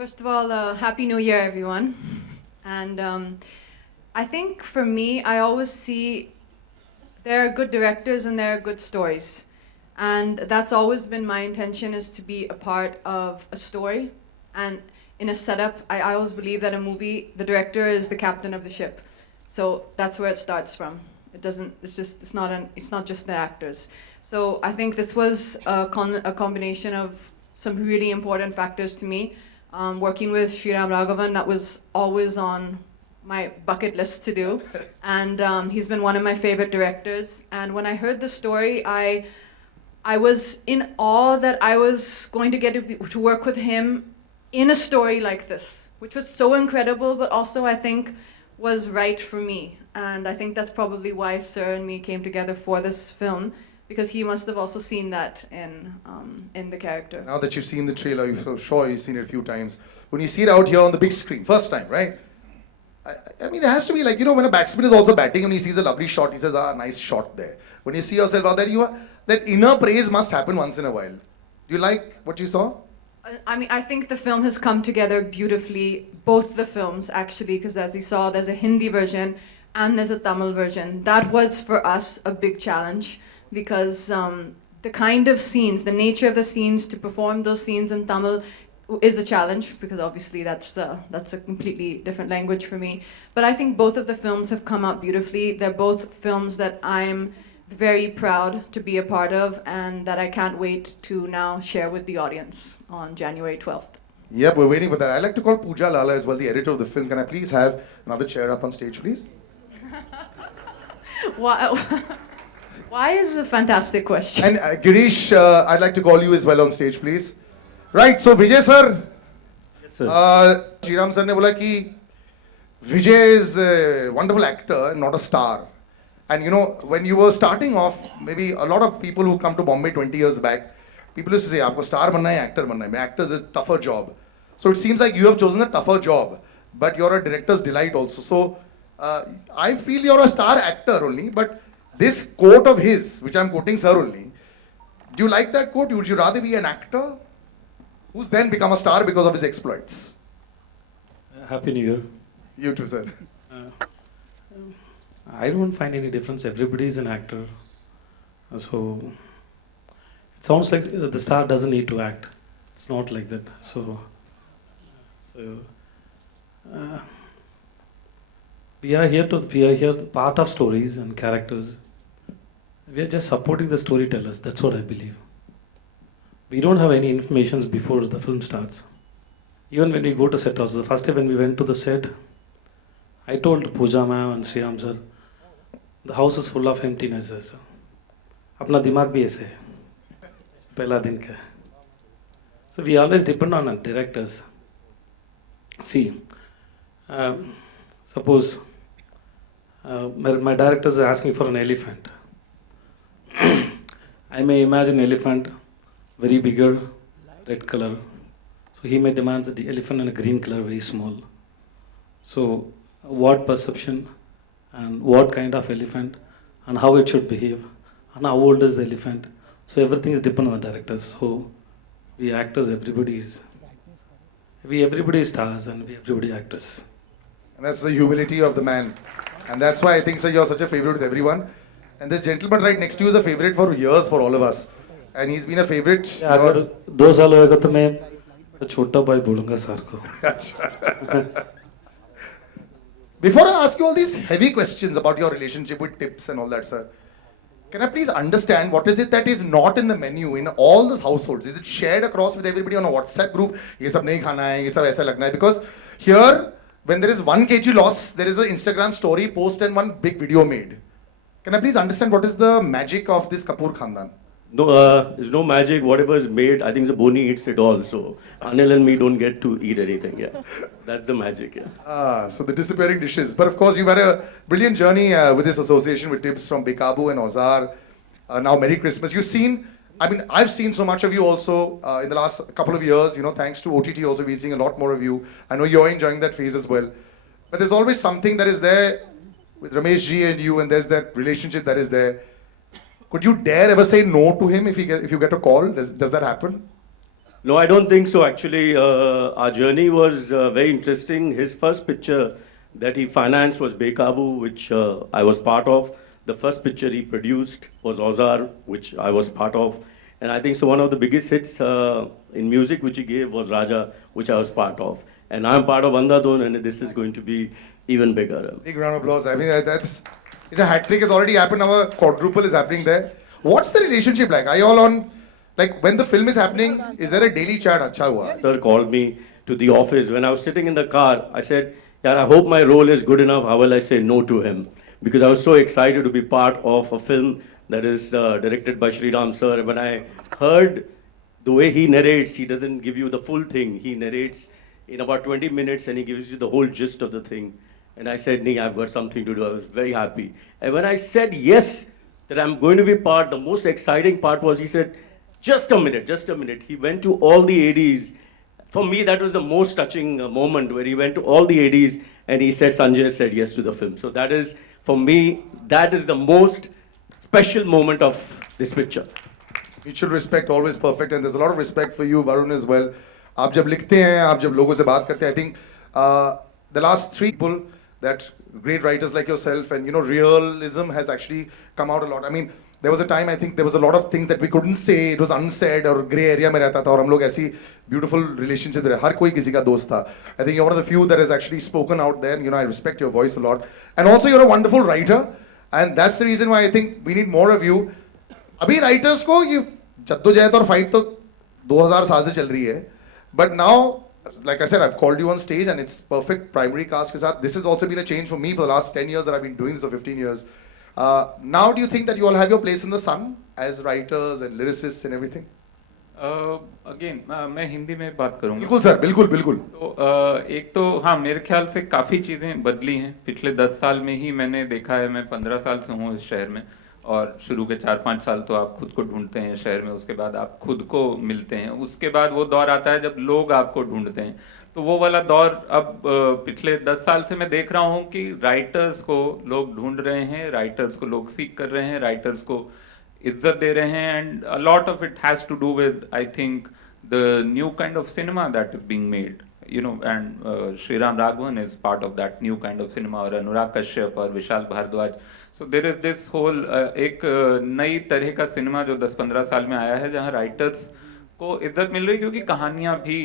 First of all, Happy New Year, everyone. And I think for me, I always see there are good directors and there are good stories. And that's always been my intention, is to be a part of a story. And in a setup, I always believe that a movie, the director is the captain of the ship. So that's where it starts from. It's not just the actors. So I think this was a combination of some really important factors to me. Working with Sriram Raghavan, that was always on my bucket list to do. And he's been one of my favorite directors. And when I heard the story, I was in awe that I was going to get to work with him in a story like this, which was so incredible, but also I think was right for me. And I think that's probably why Sir and me came together for this film, because he must have also seen that in the character. Now that you've seen the trailer, I'm sure you've seen it a few times. When you see it out here on the big screen, first time, right? I mean, it has to be like, when a batsman is also batting and he sees a lovely shot, he says, nice shot there. When you see yourself out there, that inner praise must happen once in a while. Do you like what you saw? I mean, I think the film has come together beautifully, both the films actually, because as you saw, there's a Hindi version and there's a Tamil version. That was for us a big challenge, because the kind of scenes, the nature of the scenes, to perform those scenes in Tamil is a challenge, because obviously that's a completely different language for me. But I think both of the films have come out beautifully. They're both films that I'm very proud to be a part of, and that I can't wait to now share with the audience on January 12th. Yep, we're waiting for that. I'd like to call Pooja Lala as well, the editor of the film. Can I please have another chair up on stage, please? Why is a fantastic question? And Girish, I'd like to call you as well on stage, please. Right, so Vijay sir. Yes, sir. Sriram sir ne bola ki Vijay is a wonderful actor, not a star. And when you were starting off, maybe a lot of people who come to Bombay 20 years back, people used to say, aapko star banna hai, actor banna hai. Actor is a tougher job. So it seems like you have chosen a tougher job, but you're a director's delight also. So I feel you're a star actor only, but this quote of his, which I'm quoting sir only, do you like that quote? Would you rather be an actor who's then become a star because of his exploits? Happy New Year. You too, sir. I don't find any difference. Everybody is an actor. So it sounds like the star doesn't need to act. It's not like that. So we are here part of stories and characters. We are just supporting the storytellers. That's what I believe. We don't have any information before the film starts. Even when we go to set also, the first day when we went to the set, I told Pooja ma'am and Sriram sir, the house is full of emptiness. Apna dimag bhi aise hai. Pehla din ka. So we always depend on our directors. See, suppose my director is asking for an elephant. I may imagine elephant very bigger, red color. So he may demand the elephant in a green color, very small. So what perception and what kind of elephant and how it should behave and how old is the elephant. So everything is dependent on the directors. So we actors, everybody is stars and we everybody actors. And that's the humility of the man. And that's why I think, sir, you're such a favorite with everyone. And this gentleman right next to you is a favorite for years for all of us. And he's been a favorite. अगर 2 साल होएगा तो मैं छोटा भाई बोलूँगा sir को. Before I ask you all these heavy questions about your relationship with tips and all that, sir, can I please understand what is it that is not in the menu in all those households? Is it shared across with everybody on a WhatsApp group? ये सब नहीं खाना है, ये सब ऐसा लगना है. Because here, when there is 1 kg loss, there is an Instagram story post and one big video made. Can I please understand what is the magic of this Kapoor Khandan? No, there's no magic. Whatever is made, I think the Boni eats it all. So Anil and me don't get to eat anything. Yeah, that's the magic. Yeah. So the disappearing dishes. But of course, you've had a brilliant journey with this association with tips from Bekabu and Ozar. Now, Merry Christmas. You've seen. I mean, I've seen so much of you also in the last couple of years. Thanks to OTT, also we're seeing a lot more of you. I know you're enjoying that phase as well. But there's always something that is there with Ramesh ji and you, and there's that relationship that is there. Could you dare ever say no to him if you get a call? Does that happen? No, I don't think so. Actually, our journey was very interesting. His first picture that he financed was Bekabu, which I was part of. The first picture he produced was Ozar, which I was part of. And I think so one of the biggest hits in music which he gave was Raja, which I was part of. And I'm part of Andhadhun, and this is going to be even bigger. Big round of applause. I mean, that's it's a hat trick has already happened. Now a quadruple is happening there. What's the relationship like? Are you all on, like, when the film is happening, is there a daily chat? Acha hua? Sir called me to the office. When I was sitting in the car, I said, "Yeah, I hope my role is good enough. How will I say no to him?" Because I was so excited to be part of a film that is directed by Sriram sir. When I heard the way he narrates, he doesn't give you the full thing. He narrates in about 20 minutes and he gives you the whole gist of the thing. And I said, "Nee, I've got something to do." I was very happy. And when I said yes, that I'm going to be part, the most exciting part was he said, just a minute, just a minute. He went to all the ADs. For me, that was the most touching moment where he went to all the ADs and he said, Sanjay said yes to the film. So that is, for me, that is the most special moment of this picture. Mutual respect, always perfect, and there's a lot of respect for you, Varun, as well. आप जब लिखते हैं, आप जब लोगों से बात करते हैं, I think the last three people, that great writers like yourself, and you know, realism has actually come out a lot. I mean, there was a time, I think there was a lot of things that we couldn't say, it was unsaid, और grey area में रहता था, और हम लोग ऐसी beautiful relationship में रहे, हर कोई किसी का दोस्त था. I think you're one of the few that has actually spoken out there, and you know, I respect your voice a lot. And also you're a wonderful writer, and that's the reason why I think we need more of you. अभी writers को ये जद्दोजहद और fight तो 2000 साल से चल रही है, but now, like I said, I've called you on stage and it's perfect primary cast के साथ. This has also been a change for me for the last 10 years that I've been doing this, or 15 years. Now do you think that you all have your place in the sun as writers and lyricists and everything? Again मैं हिंदी में बात करूंगा. बिल्कुल sir, बिल्कुल बिल्कुल. तो एक तो हाँ, मेरे ख्याल से काफ़ी चीज़ें बदली हैं पिछले 10 साल में ही. मैंने देखा है, मैं 15 साल से हूँ इस शहर में, और शुरू के 4-5 साल तो आप खुद को ढूंढते हैं शहर में, उसके बाद आप खुद को मिलते हैं, उसके बाद वो दौर आता है जब लोग आपको ढूंढते हैं. तो वो वाला दौर अब पिछले 10 साल से मैं देख रहा हूँ कि राइटर्स को लोग ढूंढ रहे हैं, राइटर्स को लोग सीख कर रहे हैं, राइटर्स को इज्जत दे रहे हैं. And a lot of it has to do with, I think, the new kind of cinema that is being made, you know, and Sriram Raghavan is part of that new kind of cinema, और अनुराग कश्यप और Vishal Bhardwaj. So there is this whole एक नई तरह का cinema जो 10-15 साल में आया है, जहाँ राइटर्स को इज्जत मिल रही, क्योंकि कहानियाँ भी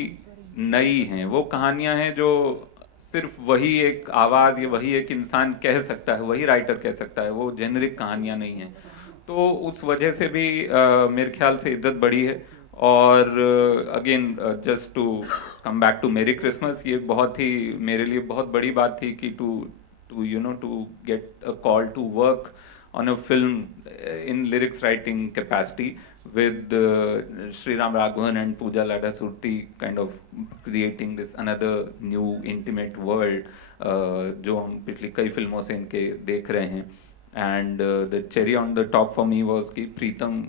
नई हैं. वो कहानियाँ हैं जो सिर्फ वही एक आवाज़ या वही एक इंसान कह सकता है, वही राइटर कह सकता है, वो जेनरिक कहानियाँ नहीं हैं. तो उस वजह से भी मेरे ख्याल से इज्जत बढ़ी है. और again just to come back to Merry Christmas, ये बहुत ही मेरे लिए बहुत बड़ी बात थी कि to you know to get a call to work on a film in lyrics writing capacity with Sriram Raghavan and Pooja Lada Surti, kind of creating this another new intimate world जो हम पिछली कई फिल्मों से इनके देख रहे हैं. And the cherry on the top for me was कि प्रीतम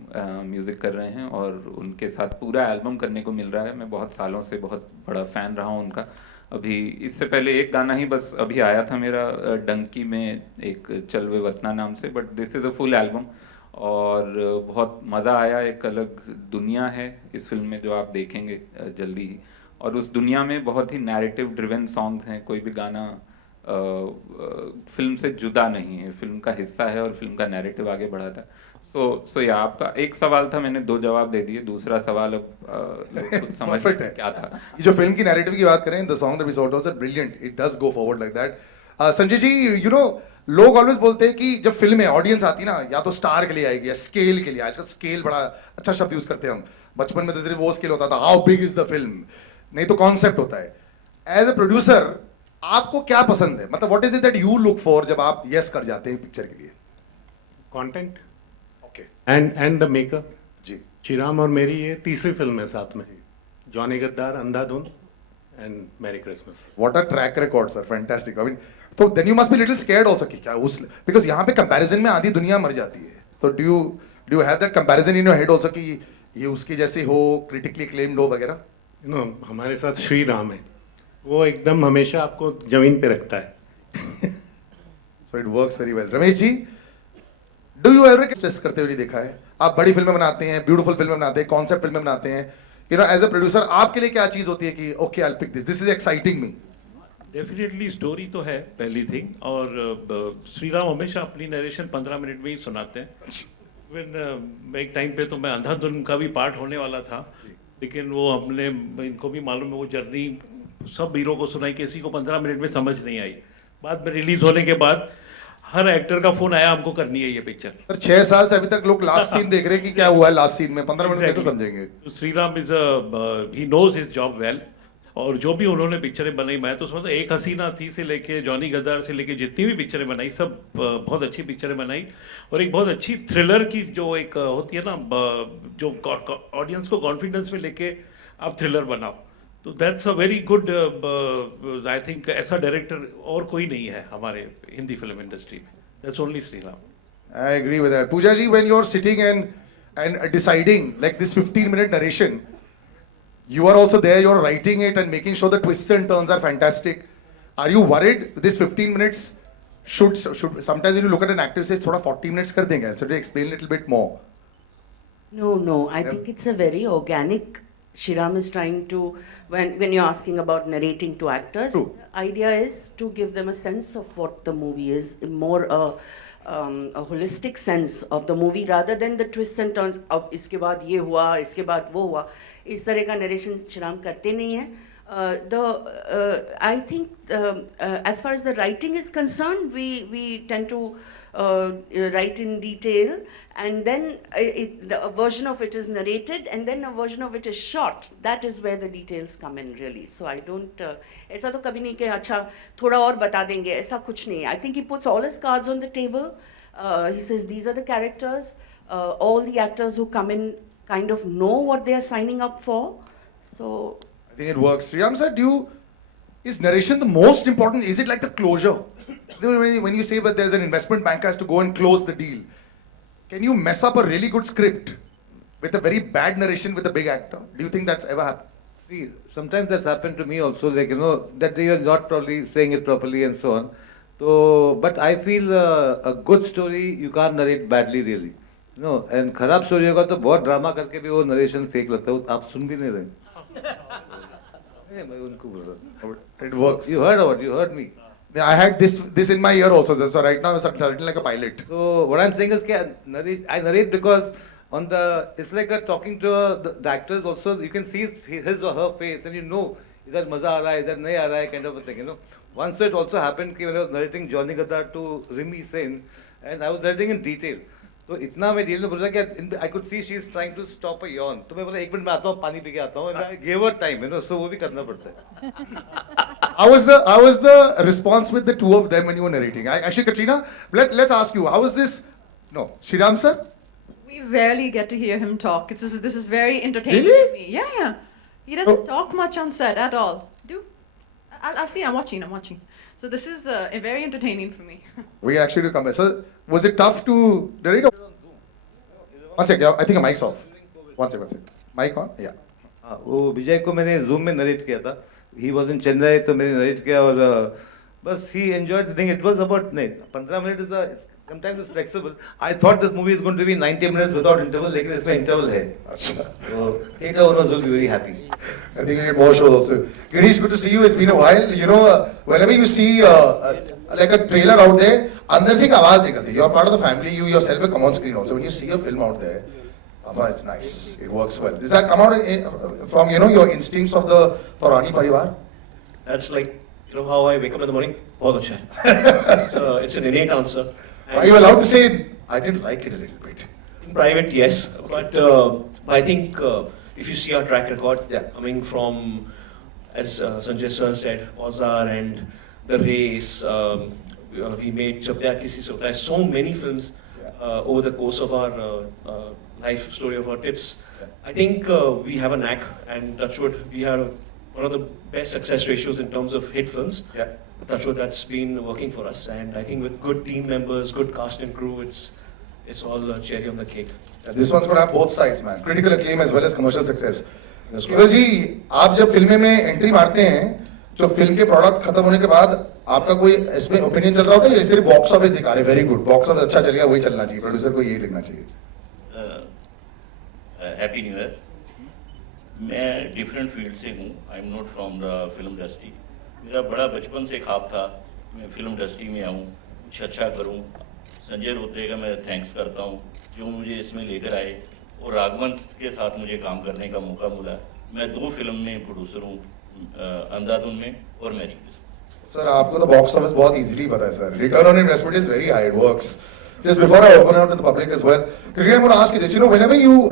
म्यूज़िक कर रहे हैं और उनके साथ पूरा एल्बम करने को मिल रहा है. मैं बहुत सालों से बहुत बड़ा फ़ैन रहा हूँ उनका. अभी इससे पहले एक गाना ही बस अभी आया था मेरा डंकी में, एक चलवे वतना नाम से, but this is a full album और बहुत मज़ा आया. एक अलग दुनिया है इस फिल्म में जो आप देखेंगे जल्दी ही, और उस दुनिया में बहुत ही नैरेटिव ड्रिवन सॉन्ग्स हैं. कोई भी गाना फिल्म से जुदा नहीं है, फिल्म का हिस्सा है और फिल्म का नैरेटिव आगे बढ़ाता है. सो या आपका एक सवाल था, मैंने 2 जवाब दे दिए. दूसरा सवाल अब खुद समझ क्या था. ये जो फिल्म की नैरेटिव की बात करें, the song that we sought was brilliant. It does go forward like that. Sanjay ji, you know, लोग ऑलवेज बोलते हैं कि जब फिल्म में ऑडियंस आती है ना, या तो स्टार के लिए आएगी या स्केल के लिए. आजकल स्केल बड़ा अच्छा शब्द यूज करते हैं हम. बचपन में तो सिर्फ वो स्केल होता था, how big is the film, नहीं तो कॉन्सेप्ट होता है. एज अ प्रोड्यूसर आपको क्या पसंद है, मतलब what is it that you look for जब आप यस कर जाते हैं पिक्चर के लिए? Content, okay, and the maker. जी, श्रीराम और मेरी ये तीसरी फिल्म है साथ में. Johnny Gaddar, Andhadhun and Merry Christmas. What a track record sir, fantastic. I mean, तो then you must be little scared also कि क्या उस, बिकॉज़ यहाँ पे कंपैरिजन में आधी दुनिया मर जाती है. तो do you have that comparison in your head also कि ये उसके जैसे हो, क्रिटिकली अक्लेम्ड हो वगैरह? यू नो, हमारे साथ श्री राम है, वो एकदम हमेशा आपको जमीन पे रखता है. So it works very well. Ramesh ji, do you ever stress करते हुए देखा है? आप बड़ी फिल्में बनाते हैं, ब्यूटीफुल फिल्में बनाते हैं, कॉन्सेप्ट फिल्में बनाते हैं, you know, as a producer, आपके लिए क्या चीज होती है कि okay, I'll pick this. This is exciting me. Definitely story तो है पहली थिंग, और श्रीराम हमेशा अपनी नरेशन 15 मिनट में ही सुनाते हैं. इवन एक टाइम पे तो मैं अंधाधुन का भी पार्ट होने वाला था, लेकिन वो हमने, इनको भी मालूम है वो जर्नी सब हीरो को सुनाई, किसी को 15 मिनट में समझ नहीं आई. बाद में रिलीज होने के बाद हर एक्टर का फोन आया, हमको करनी है ये पिक्चर. सर 6 साल से अभी तक लोग लास्ट सीन देख रहे हैं कि क्या हुआ है लास्ट सीन में, 15 मिनट कैसे समझेंगे. Sriram is he knows his job well. और जो भी उन्होंने पिक्चरें बनाई, मैं तो समझता एक हसीना थी से लेके जॉनी गद्दार से लेके जितनी भी पिक्चरें बनाई, सब बहुत अच्छी पिक्चरें बनाई. और एक बहुत अच्छी थ्रिलर की जो एक होती है ना, जो ऑडियंस को कॉन्फिडेंस में लेके आप थ्रिलर बनाओ, तो that's a very good. I think ऐसा डायरेक्टर और कोई नहीं है हमारे हिंदी फिल्म इंडस्ट्री में. That's only Shriram. I agree with that. Pooja ji, when you're sitting and deciding like this 15-minute narration, you are also there, you're writing it and making sure the twists and turns are fantastic. Are you worried this 15 minutes should sometimes when you look at an actor say thoda 40 minutes kar denga, so to explain a little bit more? No, I think it's a very organic. Sriram is trying to, when you're asking about narrating to actors, True. the idea is to give them a sense of what the movie is, more a holistic sense of the movie rather than the twists and turns of iske baad ye hua, iske baad wo hua. इस तरह का narration Shriram करते नहीं हैं. I think as far as the writing is concerned, we tend to write in detail, and then a version of it is narrated, and then a version of it is shot. That is where the details come in, really. So I don't. ऐसा तो कभी नहीं कि अच्छा थोड़ा और बता देंगे, ऐसा कुछ नहीं. I think he puts all his cards on the table. He says these are the characters. All the actors who come in kind of know what they are signing up for. So I think it works. Sriram sir, is narration the most important? Is it like the closure? When you say that there's an investment banker has to go and close the deal, can you mess up a really good script with a very bad narration with a big actor? Do you think that's ever happened? See, sometimes that's happened to me also, like, you know, that you're not probably saying it properly and so on. So, but I feel a good story you can't narrate badly really. No, and खराब story होगा तो बहुत drama करके भी वो narration फेंक लेता है, आप सुन भी नहीं रहे. मैं उनको बोल रहा हूँ. It works. You heard about? You heard me. I had this in my ear also. So right now it's starting like a pilot. So what I'm saying is that I narrate because on the, it's like a talking to the actors also. You can see his or her face and you know इधर मजा आ रहा है, इधर नहीं आ रहा है, kind of a thing, you know. Once it also happened when I was narrating Johnny Gaddar to Rimi Sen, and I was narrating in detail. तो इतना मैं डील में बोल रहा कि I could see she is trying to stop a yawn. तो मैं बोला 1 मिनट में आता हूँ, पानी पी के आता हूँ. I gave her time, you know. So वो भी करना पड़ता है. How was the response with the two of them when you were narrating? Actually, Katrina, let's ask you. How was this? No, Sriram sir. We rarely get to hear him talk. This is very entertaining Really? to me. Yeah. He doesn't Oh. talk much on set at all. I'll see. I'm watching. So this is very entertaining for me. We actually come back. So was it tough to narrate? One sec. I think the mic's off. One sec. Mic on? Yeah. वो विजय को मैंने Zoom में narrate किया था. He was in Chennai, तो मैंने narrate किया और बस he enjoyed the thing. It was about 15 minutes sometimes it's flexible. I thought this movie is going to be 90 minutes without interval, लेकिन इसमें interval है. So theatre owners will be very happy. I think we get more shows also. Girish, good to see you. It's been a while. You know, whenever you see like a trailer out there, अंदर से एक आवाज निकलती है. You're part of the family. You yourself will come on screen also. When you see a film out there, Abba, it's nice. It works well. Does that come out from your instincts of the Taurani Parivar? That's like how I wake up in the morning. बहुत अच्छा है. It's an innate answer. Are you allowed to say I didn't like it a little bit? In private, yes, but I think if you see our track record, coming from, as Sanjay sir said, Ozar and The Race, we made Jab Pyar Kisi Se Hota Hai, so many films over the course of our life story of our tips. I think we have a knack, and touchwood, we have one of the best success ratios in terms of hit films. Touchwood, that's been working for us, and I think with good team members, good cast and crew, it's all cherry on the cake. This one's going to have both sides, man. Critical acclaim as well as commercial success. केवल जी, आप जब फिल्में में entry मारते हैं, जो film के product खत्म होने के बाद आपका कोई इसमें ओपिनियन चल रहा होता है या सिर्फ बॉक्स ऑफिस दिखा रहे वेरी गुड, बॉक्स ऑफिस अच्छा चलेगा वही चलना चाहिए, प्रोड्यूसर को यही लिखना चाहिए? Happy new year. मैं डिफरेंट फील्ड से हूँ, I am not from the film industry. मेरा बड़ा बचपन से ख्वाब था मैं फिल्म इंडस्ट्री में आऊँ, कुछ अच्छा करूँ। संजय रोत्रे का मैं थैंक्स करता हूँ जो मुझे इसमें लेकर आए, और राघवन के साथ मुझे काम करने का मौका मिला। मैं 2 फिल्म में प्रोड्यूसर हूँ, अंधाधुन में और मैरी क्रिसमस। सर आपको तो बॉक्स ऑफिस बहुत इजीली पता है sir, return on investment is very high, it works. Just before I open out to the public as well, Katrina, I'm going to ask you this. You know, whenever you,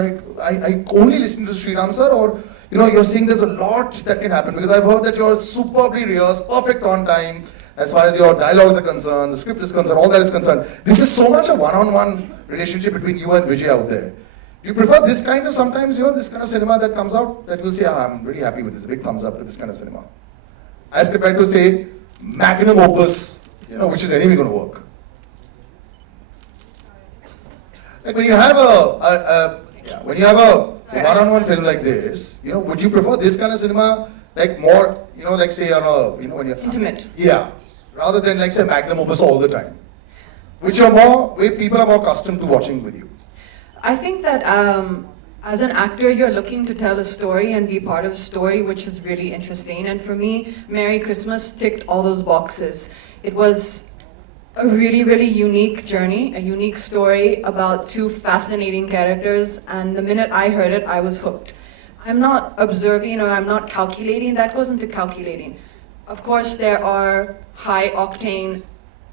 I only listen to Sriram sir, or you know, you're saying there's a lot that can happen, because I've heard that you're superbly rehearsed, perfect on time, as far as your dialogues are concerned, the script is concerned, all that is concerned. This is so much a one-on-one relationship between you and Vijay out there. Do you prefer this kind of, sometimes, you know, this kind of cinema that comes out, that you'll say, I'm really happy with this, big thumbs up with this kind of cinema, as compared to say, magnum opus, you know, which is anyway going to work? Like when you have a one-on-one film like this, you know, would you prefer this kind of cinema, like more, you know, like say on a, you know, when you're Intimate. yeah, rather than like say magnum opus all the time, which are more, where people are more accustomed to watching with you? I think that as an actor, you're looking to tell a story and be part of a story which is really interesting. And for me, Merry Christmas ticked all those boxes. It was a really, really unique journey, a unique story about 2 fascinating characters. And the minute I heard it, I was hooked. I'm not observing or I'm not calculating. That goes into calculating. Of course, there are high octane,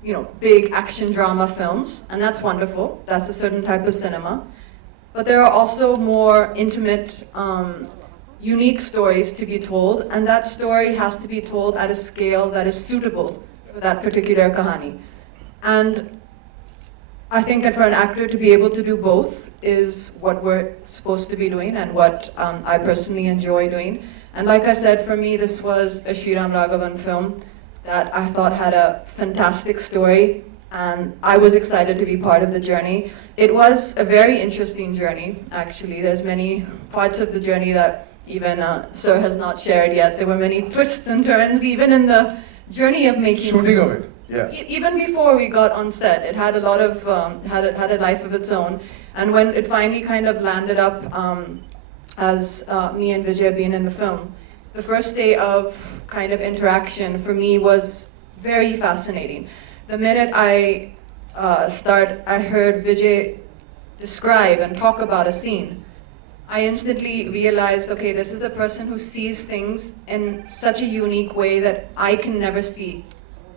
you know, big action drama films, and that's wonderful. That's a certain type of cinema. But there are also more intimate, unique stories to be told, and that story has to be told at a scale that is suitable for that particular kahani. And I think that for an actor to be able to do both is what we're supposed to be doing, and what I personally enjoy doing. And like I said, for me, this was a Sriram Raghavan film that I thought had a fantastic story, and I was excited to be part of the journey. It was a very interesting journey, actually. There's many parts of the journey that even Sir has not shared yet. There were many twists and turns, even in the journey of making... Shooting of it, yeah. Even before we got on set, it had a lot of, had a life of its own. And when it finally kind of landed up as me and Vijay being in the film, the first day of kind of interaction for me was very fascinating. The minute I heard Vijay describe and talk about a scene, I instantly realized, okay, this is a person who sees things in such a unique way that I can never see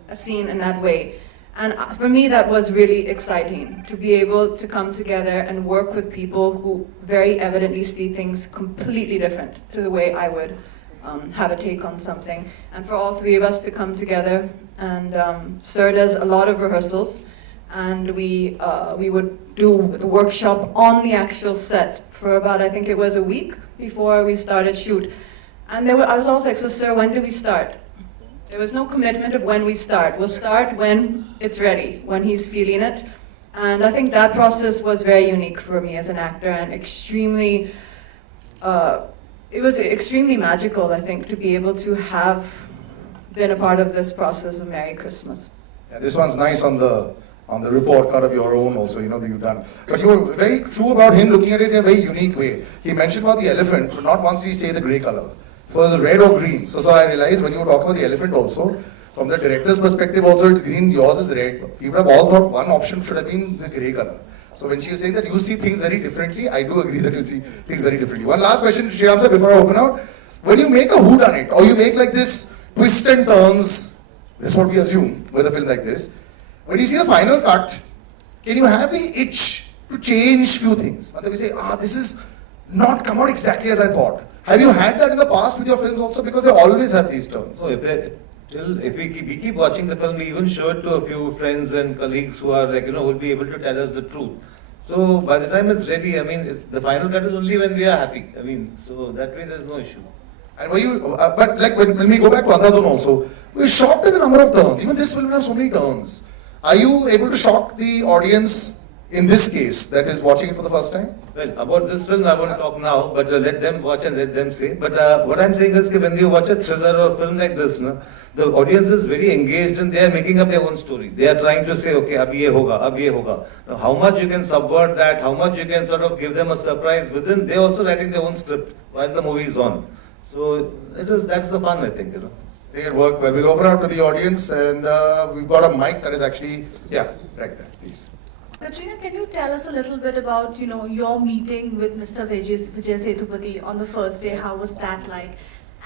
a scene in that way. And for me, that was really exciting, to be able to come together and work with people who very evidently see things completely different to the way I would have a take on something. And for all 3 of us to come together, and Sir does a lot of rehearsals, and we would do the workshop on the actual set for about, I think it was a week before we started shoot. And I was always like, so Sir, when do we start? There was no commitment of when we start. We'll start when it's ready, when he's feeling it. And I think that process was very unique for me as an actor, and extremely, it was extremely magical, I think, to be able to have been a part of this process of Merry Christmas. Yeah, this one's nice on the report card of your own also, you know, that you've done. But you were very true about him looking at it in a very unique way. He mentioned about the elephant, but not once did he say the grey color. It was red or green. So I realized when you were talking about the elephant also, from the director's perspective also it's green, yours is red. People have all thought one option should have been the grey color. So when she was saying that you see things very differently, I do agree that you see things very differently. One last question, Sriram sir, before I open out. When you make a whodunit, or you make like this twists and turns, that's what we assume with a film like this, when you see the final cut, can you have the itch to change few things? And then we say, this is not come out exactly as I thought. Have you had that in the past with your films also? Because they always have these turns. No, if we keep watching the film, we even show it to a few friends and colleagues who are like, you know, who will be able to tell us the truth. So by the time it's ready, I mean, the final cut is only when we are happy. I mean, so that way there's no issue. And were you, but like when we go back to Andhadhun also, we're shocked by the number of turns. Even this film will have so many turns. Are you able to shock the audience in this case that is watching it for the first time? Well, about this film I won't talk now, but let them watch and let them say. But what I'm saying is that when you watch a thriller or film like this, the audience is very engaged and they are making up their own story. They are trying to say, okay, ab ye hoga, ab ye hoga. Now, how much you can subvert that, how much you can sort of give them a surprise within, they're also writing their own script. while the movie is on. So that's the fun, I think, you know. I think it worked well. We'll open out to the audience, and we've got a mic that is actually, yeah, right there, please. Katrina, can you tell us a little bit about, your meeting with Mr. Vijay Sethupathi on the first day? How was that like?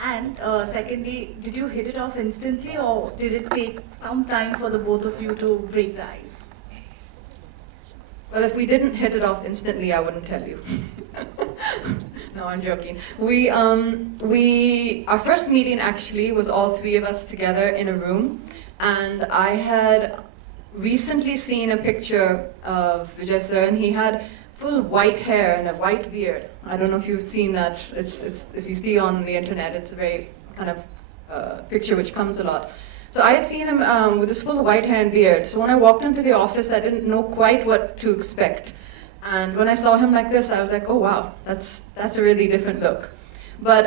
And secondly, did you hit it off instantly, or did it take some time for the both of you to break the ice? Well, if we didn't hit it off instantly, I wouldn't tell you. No, I'm joking. Our first meeting actually was all three of us together in a room, and I had recently seen a picture of Vijay sir, and he had full white hair and a white beard. I don't know if you've seen that. It's if you see on the internet, it's a very kind of picture which comes a lot. So I had seen him with this full white hair and beard. So when I walked into the office, I didn't know quite what to expect. And when I saw him like this, I was like, oh wow, that's a really different look. But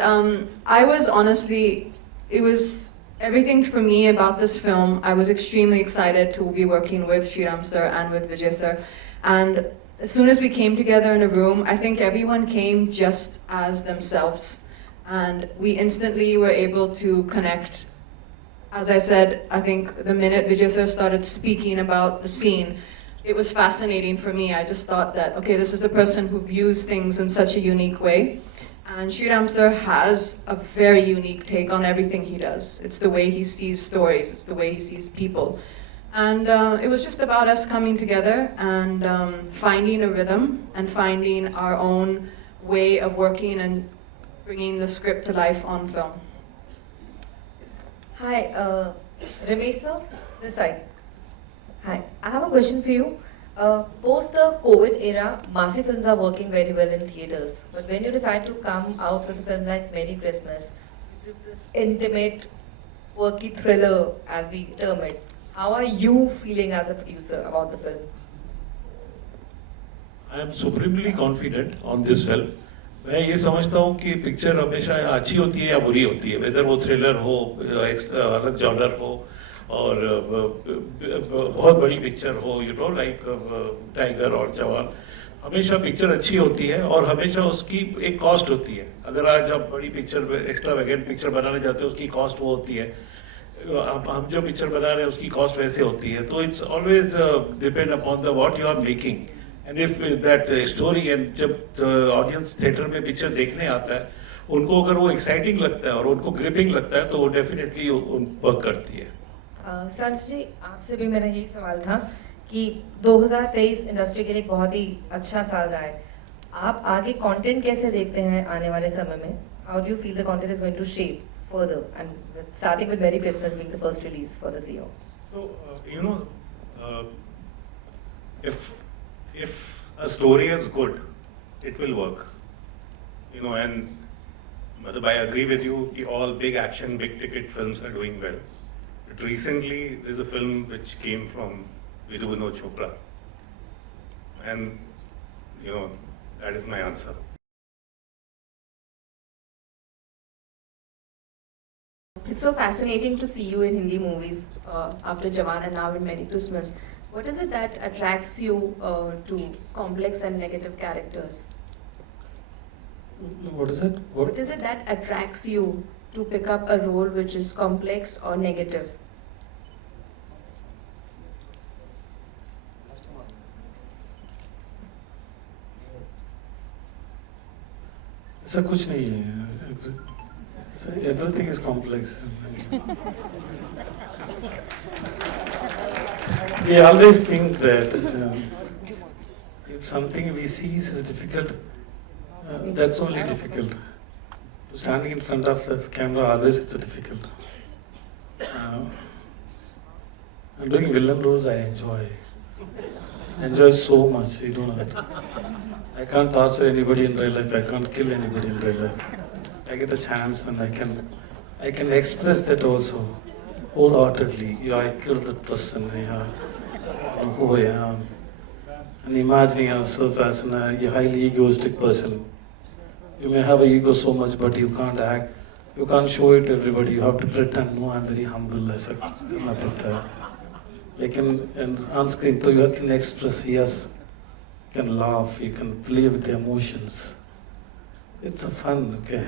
I was honestly, it was everything for me about this film. I was extremely excited to be working with Sriram sir and with Vijay sir. And as soon as we came together in a room, I think everyone came just as themselves. And we instantly were able to connect. As I said, I think the minute Vijay sir started speaking about the scene, it was fascinating for me. I just thought that, okay, this is the person who views things in such a unique way. And Sriram sir has a very unique take on everything he does. It's the way he sees stories, it's the way he sees people. And it was just about us coming together and finding a rhythm and finding our own way of working and bringing the script to life on film. Hi, Ramesh sir, this side. Hi, I have a question for you. Post the COVID era, massive films are working very well in theatres. But when you decide to come out with a film like Merry Christmas, which is this intimate, quirky thriller, as we term it, how are you feeling as a producer about the film? I am supremely confident on this film. मैं ये समझता हूँ कि picture हमेशा अच्छी होती है या बुरी होती है, वेदर वो थ्रिलर हो, अलग जॉनर हो, और बहुत बड़ी पिक्चर हो, लाइक टाइगर और जवान, हमेशा पिक्चर अच्छी होती है और हमेशा उसकी एक कॉस्ट होती है. अगर आज आप बड़ी पिक्चर, एक्स्ट्रावेगेंट पिक्चर बनाने जाते हो, उसकी कॉस्ट वो होती है. हम जो पिक्चर बना रहे हैं उसकी कॉस्ट वैसे होती है. तो it's always depend upon the what you are making. And if that story, and जब ऑडियंस थिएटर में पिक्चर देखने आता है, उनको अगर वो एक्साइटिंग लगता है और उनको ग्रिपिंग लगता है, तो वो डेफिनेटली वर्क करती है. संजय जी, आपसे भी मेरा यही सवाल था कि 2023 इंडस्ट्री के लिए बहुत ही अच्छा साल रहा है. आप आगे कंटेंट कैसे देखते हैं आने वाले समय में? How do you feel the content is going to shape further, and starting with Merry Christmas being the first release for this year? So, if a story is good, it will work. And Madhub, I agree with you, all big action, big ticket films are doing well. But recently, there's a film which came from Vidhu Vinod Chopra. And, that is my answer. It's so fascinating to see you in Hindi movies after Jawan and now in Merry Christmas. What is it that attracts you to complex and negative characters? What is it? What is it that attracts you to pick up a role which is complex or negative? ऐसा कुछ नहीं है. So everything is complex. We always think that if something we see is difficult, that's only difficult. Standing in front of the camera always it's difficult. And doing villain roles I enjoy so much. You don't know that. I can't torture anybody in real life. I can't kill anybody in real life. I get a chance and I can express that also wholeheartedly. I killed that person. Who I am. And imagining yourself as a highly egoistic person. You may have an ego so much, but you can't act. You can't show it to everybody. You have to pretend, no, I'm very humble. ऐसा करना पड़ता है. लेकिन on screen, तो you can express, yes, you can laugh, you can play with the emotions. It's a fun, okay.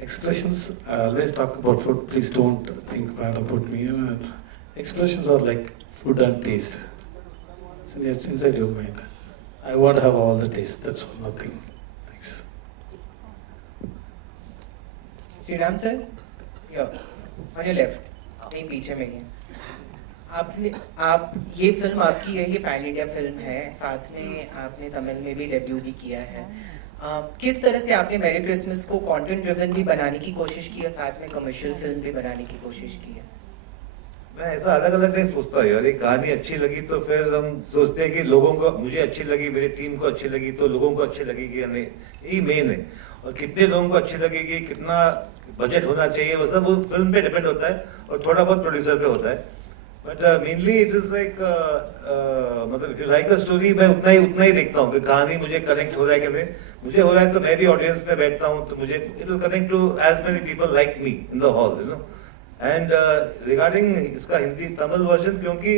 Expressions, I always talk about food, please don't think bad about me. Expressions are like food and taste. It's inside your mind. I want to have all the taste, that's all, nothing. Thanks. Sriram sir, here, on your left, कहीं पीछे में ही आप ये film आपकी है, ये pan India film है, साथ में आपने तमिल में भी डेब्यू भी किया है. किस तरह से आपने मैरी क्रिसमस को कंटेंट ड्रिवन भी बनाने की कोशिश की है, साथ में कमर्शियल फिल्म भी बनाने की कोशिश की है? मैं ऐसा अलग अलग नहीं सोचता यार. एक कहानी अच्छी लगी तो फिर हम सोचते हैं कि लोगों को, मुझे अच्छी लगी, मेरी टीम को अच्छी लगी तो लोगों को अच्छी लगेगी या नहीं, यही मेन है. और कितने लोगों को अच्छी लगेगी, कितना बजट होना चाहिए, वो सब वो फिल्म पे डिपेंड होता है और थोड़ा बहुत प्रोड्यूसर पे होता है. But mainly it is like मतलब if you like a story, मैं उतना ही देखता हूँ कि कहानी मुझे कनेक्ट हो रहा है कि नहीं. मुझे हो रहा है तो मैं भी ऑडियंस में बैठता हूँ तो मुझे it will connect to as many people like me in the hall, you know. And regarding इसका हिंदी तमिल वर्जन, क्योंकि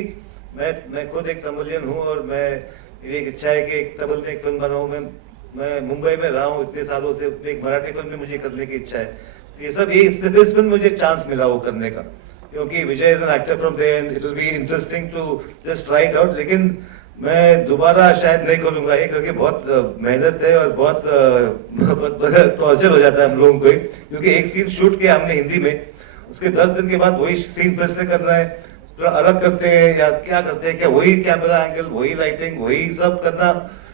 मैं खुद एक तमिलियन हूँ और मेरी एक इच्छा है कि एक तमिल में एक फिल्म बनाऊँ. मैं मुंबई में रहा हूँ इतने सालों से, एक मराठी फिल्म में मुझे करने की इच्छा है. तो ये सब इस फिल्म मुझे चांस मिला वो करने का, क्योंकि Vijay is an actor from there and it will be interesting to just try it out. लेकिन मैं दोबारा शायद नहीं करूँगा ये, क्योंकि बहुत मेहनत है और बहुत टॉर्चर हो जाता है हम लोगों को, क्योंकि एक सीन शूट किया हमने हिंदी में, उसके 10 दिन के बाद वही सीन फिर से करना है, थोड़ा अलग करते हैं या क्या करते हैं, क्या वही कैमरा एंगल, वही लाइटिंग, वही सब करना.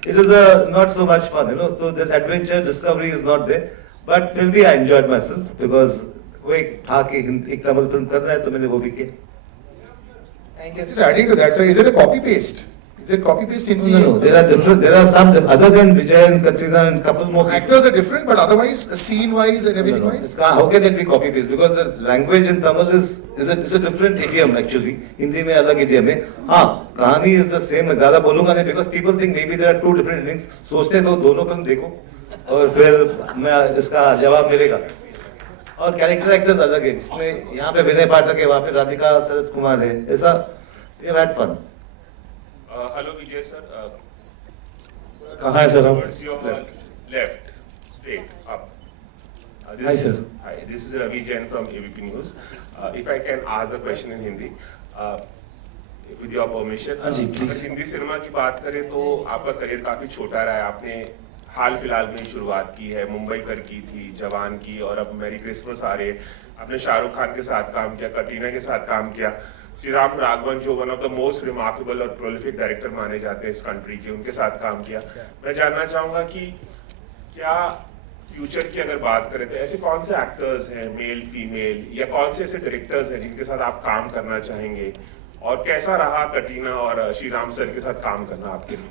It is not so much fun, you know. So that adventure discovery is not there, but फिर भी I enjoyed myself, because वही था कि एक तमिल फिल्म करना है तो मैंने वो भी किया. Thank you. Just adding to that, sir, is it a copy paste? Is it copy paste in No, there are different. There are some other than Vijay and Katrina and couple more people. actors are different, but otherwise scene wise and everything wise. How can it be copy paste? Because the language in Tamil is a different idiom actually. Hindi में अलग idiom है. हाँ, कहानी is the same. मैं ज़्यादा बोलूँगा नहीं, because people think maybe there are two different things. सोचते दो, दोनों फिल्म देखो और फिर मैं इसका जवाब मिलेगा. और कैरेक्टर एक्टर्स अलग है. इसमें यहाँ पे विनय पाठक है, वहाँ पे राधिका शरद कुमार है. ऐसा we have had fun. Hello Vijay sir. कहाँ है सर आप? Towards your left, straight up. Hi sir. Hi, this is Ravi Jain from ABP News. If I can ask the question in Hindi, with your permission. हाँ जी, please. अगर Hindi cinema की बात करें तो आपका करियर काफी छोटा रहा है. आपने हाल फिलहाल में शुरुआत की है, मुंबई कर की थी, जवान की, और अब मैरी क्रिसमस आ रही है. आपने शाहरुख खान के साथ काम किया, कटरीना के साथ काम किया, श्रीराम राघवन जो one of the most remarkable और प्रोलिफिक डायरेक्टर माने जाते हैं इस कंट्री के, उनके साथ काम किया. मैं जानना चाहूंगा कि क्या फ्यूचर की अगर बात करें तो ऐसे कौन से एक्टर्स हैं, मेल फीमेल, या कौन से ऐसे डायरेक्टर्स हैं जिनके साथ आप काम करना चाहेंगे, और कैसा रहा कटरीना और श्रीराम सर के साथ काम करना आपके लिए?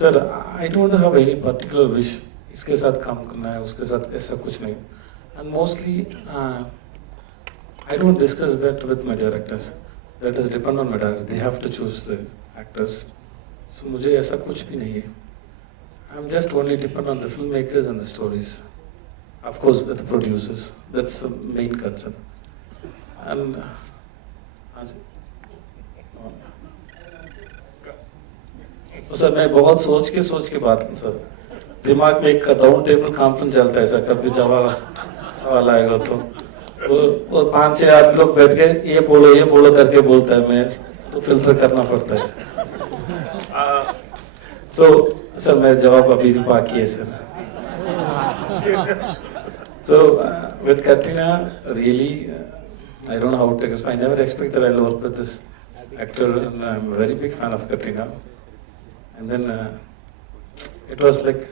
Sir, I don't have any particular wish इसके साथ काम करना है, उसके साथ ऐसा कुछ नहीं. And mostly, I don't discuss that with my directors. That is depend on my directors. They have to choose the actors. So मुझे ऐसा कुछ भी नहीं है. I'm just only depend on the filmmakers and the stories. Of course, with the producers. That's the main concern. And sir मैं बहुत सोच के बात करूँ सर. दिमाग में एक डाउन टेबल कॉन्फ्रेंस चलता है सर, कभी सवाल आएगा तो वो 5-6 आदमी लोग बैठ के ये बोलो करके बोलता है, मैं तो फिल्टर करना पड़ता है सर. सो सर मैं जवाब अभी बाकी है sir. So with Katrina really I don't know how to explain. I never expected I'll work with this actor, and I'm a very big fan of Katrina. And then it was like,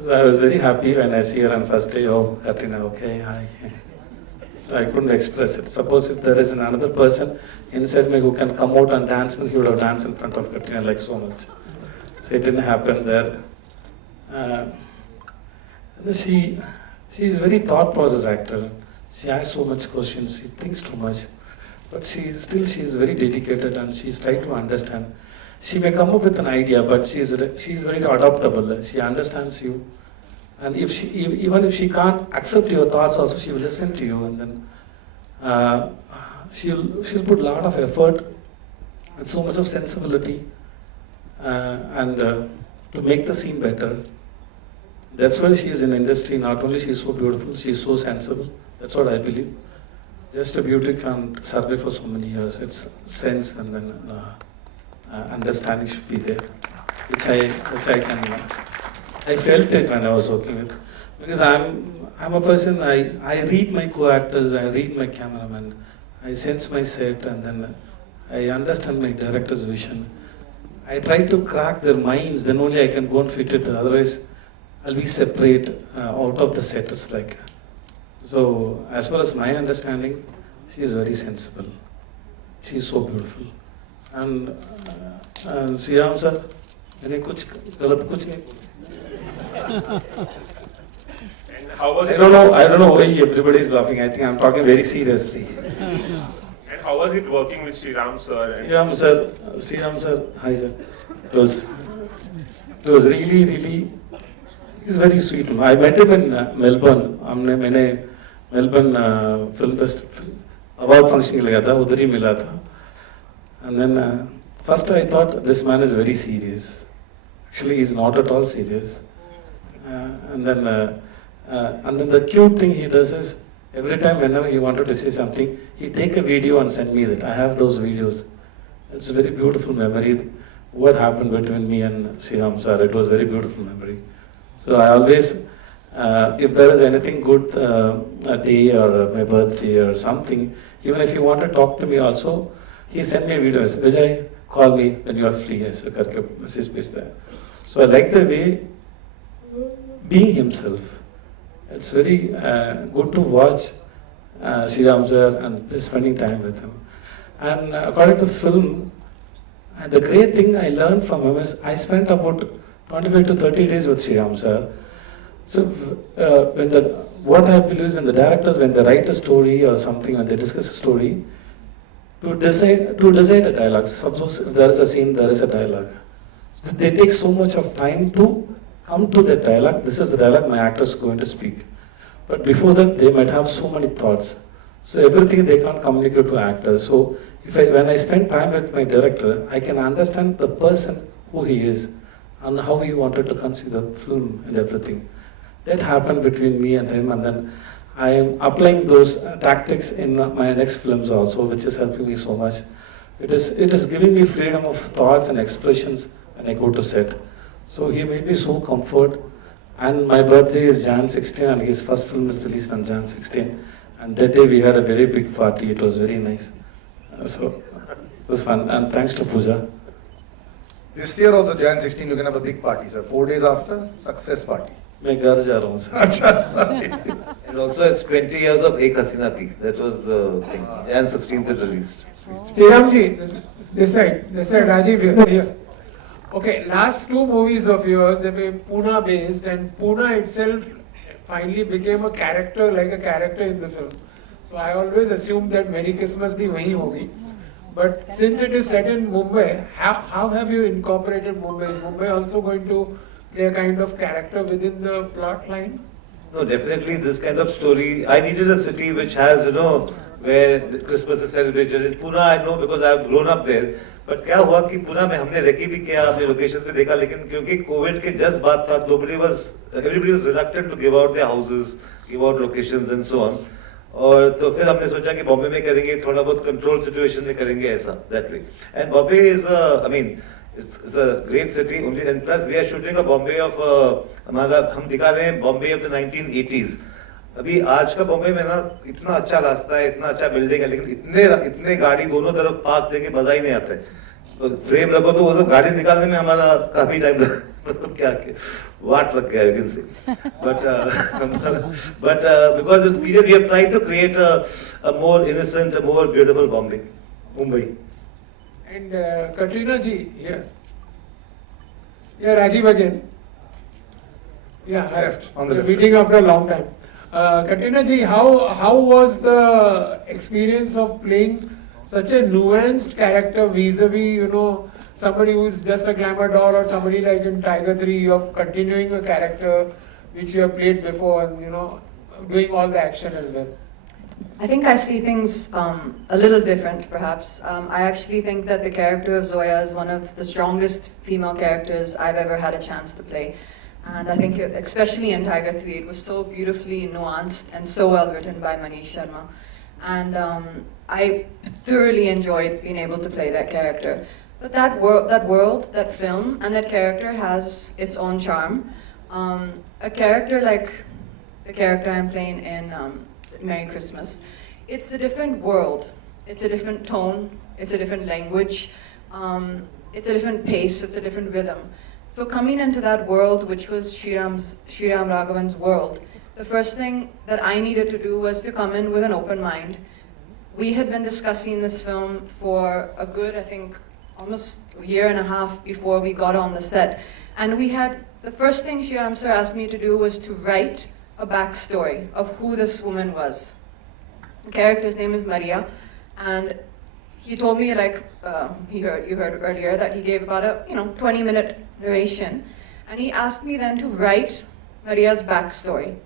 so I was very happy when I see her on first day. Oh, Katrina, okay, hi. So I couldn't express it. Suppose if there is another person inside me who can come out and dance, he would have danced in front of Katrina like so much. So it didn't happen there. And she is very thought process actor. She asks so much questions. She thinks too much, but she is very dedicated and she's trying to understand. She may come up with an idea, but she is very adaptable. She understands you, and even if she can't accept your thoughts, also she will listen to you, and then she'll put a lot of effort with so much of sensibility, and to make the scene better. That's why she is in the industry. Not only she is so beautiful, she is so sensible. That's what I believe. Just a beauty can't survive for so many years. It's sense and then understanding should be there, which I can. I felt it when I was working with, because I'm a person. I read my co-actors, I read my cameraman, I sense my set, and then I understand my director's vision. I try to crack their minds. Then only I can go and fit it. Otherwise, I'll be separate out of the set. It's like. So, as far as my understanding, she is very sensible. She is so beautiful. And Sriram sir, मैंने कुछ गलत कुछ नहीं. And how was it? I don't know why everybody is laughing. I think I'm talking very seriously. And how was it working with Sriram sir? Sriram sir, hi sir. It was really. He's very sweet. I met him in Melbourne. मैंने Melbourne film festival award function के लिए गया था, उधर ही मिला था. And then first I thought this man is very serious. Actually, he's not at all serious. And then the cute thing he does is every time whenever he wanted to say something, he take a video and send me that. I have those videos. It's a very beautiful memory. What happened between me and Sriram sir? It was very beautiful memory. So I always, if there is anything good, a day or my birthday or something, even if you want to talk to me also, he sent me videos. Vijay, call me when you are free. ऐसे करके message भेजता है. So I like the way being himself. It's very good to watch Sriram sir and spending time with him. And according to the film, the great thing I learned from him is I spent about 25 to 30 days with Sriram sir. So what I believe is when the directors, when they write a story or something, when they discuss a story, to decide a dialogue. Suppose if there is a scene, there is a dialogue. So they take so much of time to come to that dialogue. This is the dialogue my actor is going to speak. But before that, they might have so many thoughts. So everything they can't communicate to actors. So when I spend time with my director, I can understand the person, who he is, and how he wanted to conceive the film and everything. That happened between me and him, and then I am applying those tactics in my next films also, which is helping me so much. It is giving me freedom of thoughts and expressions when I go to set. So he made me so comfort. And my birthday is Jan 16, and his first film is released on Jan 16. And that day we had a very big party. It was very nice. So it was fun. And thanks to Pooja. This year also, Jan 16, you can have a big party, sir. 4 days after, success party. मैं घर जा रहा हूँ sir. अच्छा sorry. And also it's 20 years of Ek Hasina Thi. That was the thing. Jan 16th is released. Sriram ji, this side, Rajiv here. Okay, last two movies of yours, they were Pune based, and Pune itself finally became a character in the film. So I always assumed that Merry Christmas bhi wahi hogi. But since it is set in Mumbai, how have you incorporated Mumbai? Is Mumbai also going to play a kind of character within the plot line? No, definitely this kind of story. I needed a city which has, where the Christmas is celebrated. In Pune, I know because I have grown up there. But क्या हुआ कि पुणे में हमने recce भी किया, अपने locations पे देखा, लेकिन क्योंकि कोविड के जस्ट बाद था, everybody was reluctant to give out their houses, give out locations and so on. और तो फिर हमने सोचा कि बॉम्बे में करेंगे, थोड़ा बहुत कंट्रोल सिचुएशन में करेंगे ऐसा, that way. And Bombay is, it's a great city only, and plus we are shooting a Bombay of हमारा हम दिखा रहे हैं Bombay of the 1980s. अभी आज का बॉम्बे में ना इतना अच्छा रास्ता है, इतना अच्छा बिल्डिंग है, लेकिन इतने गाड़ी दोनों तरफ पार्क लेके मजा ही नहीं आता है. तो फ्रेम रखो तो वो सब गाड़ी निकालने में हमारा काफी टाइम क्या वाट लग गया, you can say. But because this period we have tried to create a more innocent, a more beautiful Bombay, Mumbai. And Katrina ji, here. Yeah, Rajiv again. Yeah, Left, on the left. Meeting after a long time. Katrina ji, how was the experience of playing such a nuanced character vis-a-vis, somebody who is just a glamour doll, or somebody like in Tiger 3, you're continuing a character which you have played before and, doing all the action as well? I think I see things a little different, perhaps. I actually think that the character of Zoya is one of the strongest female characters I've ever had a chance to play. And I think, especially in Tiger 3, it was so beautifully nuanced and so well written by Manish Sharma. And I thoroughly enjoyed being able to play that character. But that world, that film, and that character has its own charm. A character like the character I'm playing in Merry Christmas, it's a different world. It's a different tone. It's a different language. It's a different pace. It's a different rhythm. So coming into that world, which was Sriram Raghavan's world, the first thing that I needed to do was to come in with an open mind. We had been discussing this film for a good, I think, almost a year and a half before we got on the set. And the first thing Sriram sir asked me to do was to write a backstory of who this woman was. The character's name is Maria, and he told me, like you heard earlier, that he gave about a 20-minute narration, and he asked me then to write Maria's backstory.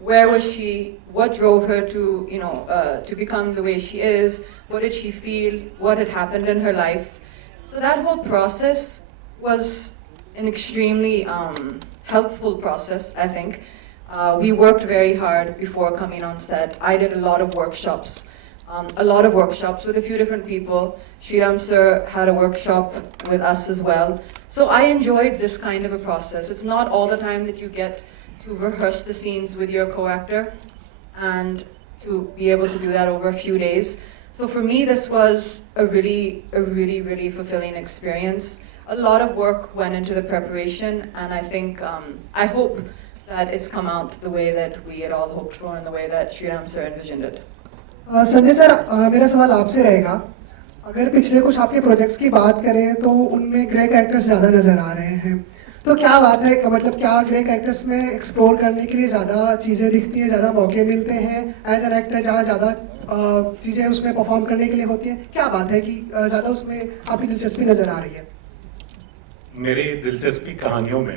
Where was she? What drove her to become the way she is? What did she feel? What had happened in her life? So that whole process was an extremely helpful process, I think. We worked very hard before coming on set. I did a lot of workshops with a few different people. Sriram sir had a workshop with us as well. So I enjoyed this kind of a process. It's not all the time that you get to rehearse the scenes with your co-actor and to be able to do that over a few days. So for me, this was a really fulfilling experience. A lot of work went into the preparation, and I think, I hope that it's come out the way that we had all hoped for and the way that Sriram sir envisioned it. Sanjay sir, मेरा सवाल आपसे रहेगा. अगर पिछले कुछ आपके projects की बात करें तो उनमें ग्रे कैरेक्टर्स ज़्यादा नज़र आ रहे हैं. तो क्या बात है, मतलब क्या ग्रे कैरेक्टर्स में एक्सप्लोर करने के लिए ज़्यादा चीज़ें दिखती हैं, ज़्यादा मौके मिलते हैं एज एन एक्टर, जहाँ ज़्यादा चीज़ें उसमें परफॉर्म करने के लिए होती हैं? क्या बात है कि ज़्यादा उसमें आपकी दिलचस्पी नज़र आ रही है? मेरी दिलचस्पी कहानियों में.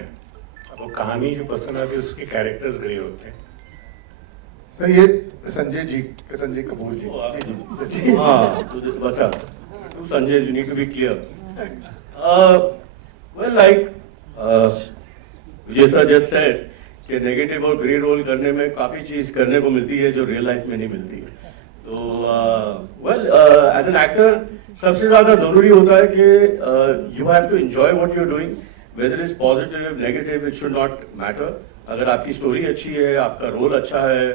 अब वो कहानी जो पसंद आती है उसके कैरेक्टर्स ग्रे होते हैं. सर ये संजय कपूर जी. जी. हाँ, बचा. Sanjay, you need to be clear. Well, like Vijay sir just said, कि नेगेटिव और ग्रे रोल करने में काफ़ी चीज़ करने को मिलती है जो रियल लाइफ में नहीं मिलती है. तो वेल, एज एन एक्टर सबसे ज़्यादा ज़रूरी होता है कि you have to enjoy what you are doing. Whether is positive negative, it should not matter. अगर आपकी स्टोरी अच्छी है, आपका रोल अच्छा है,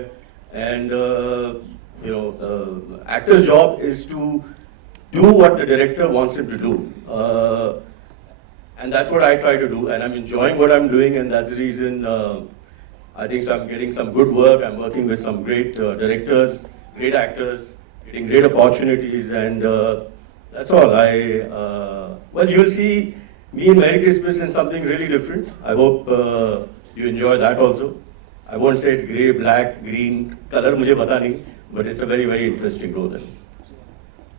and actors job is to do what the director wants him to do, and that's what I try to do, and I'm enjoying what I'm doing, and that's the reason I think I'm getting some good work. I'm working with some great directors, great actors, getting great opportunities, and that's all. Well, you will see me in Merry Christmas in something really different. I hope you enjoy that also. I won't say it's grey, black, green, color मुझे पता नहीं, but it's a very interesting role.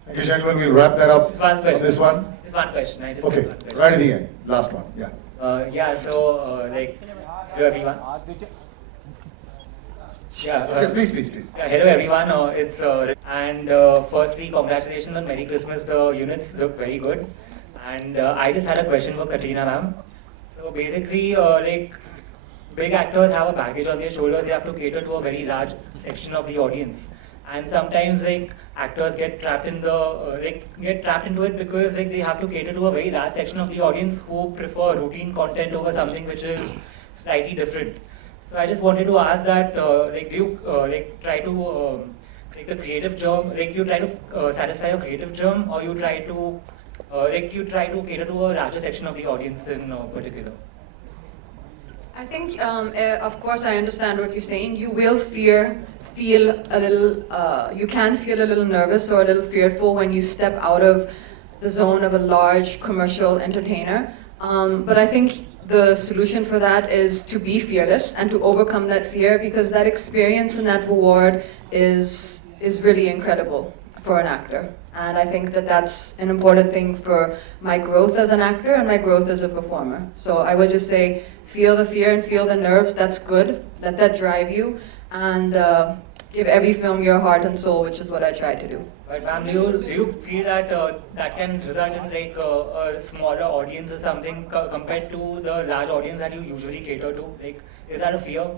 Thank you, gentlemen. We'll wrap that up on this one. Just one question. I just Okay, have one question. right at the end. Last one. Yeah. So, hello everyone. Yes, please. Yeah, hello everyone. And firstly, congratulations on Merry Christmas. The units look very good. And I just had a question for Katrina ma'am. So basically, big actors have a baggage on their shoulders. They have to cater to a very large section of the audience. And sometimes actors get trapped into it because they have to cater to a very large section of the audience who prefer routine content over something which is slightly different. So I just wanted to ask that do you try to the creative germ, you try to satisfy your creative germ, or you try to cater to a larger section of the audience in particular? I think, of course, I understand what you're saying. You will feel a little, you can feel a little nervous or a little fearful when you step out of the zone of a large commercial entertainer. But I think the solution for that is to be fearless and to overcome that fear, because that experience and that reward is really incredible for an actor. And I think that that's an important thing for my growth as an actor and my growth as a performer. So I would just say, feel the fear and feel the nerves. That's good. Let that drive you. And give every film your heart and soul, which is what I try to do. But ma'am, do you feel that that can result in like a smaller audience or something compared to the large audience that you usually cater to? Like, is that a fear?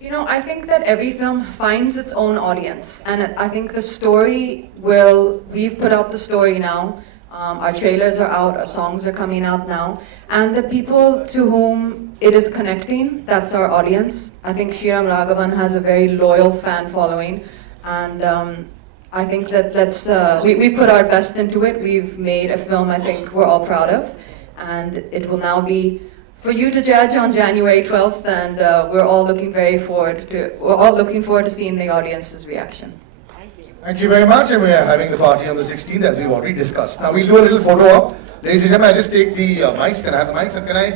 You know, I think that every film finds its own audience, and I think the story we've put out the story now. Our trailers are out, our songs are coming out now, and the people to whom it is connecting, that's our audience. I think Sriram Raghavan has a very loyal fan following, and I think that we've put our best into it. We've made a film I think we're all proud of, and it will now be for you to judge on January 12th, and we're all looking forward to seeing the audience's reaction. Thank you very much, and we are having the party on the 16th as we've already discussed. Now we'll do a little photo op. Ladies and gentlemen, I just take the mics. Can I have the mics? And can I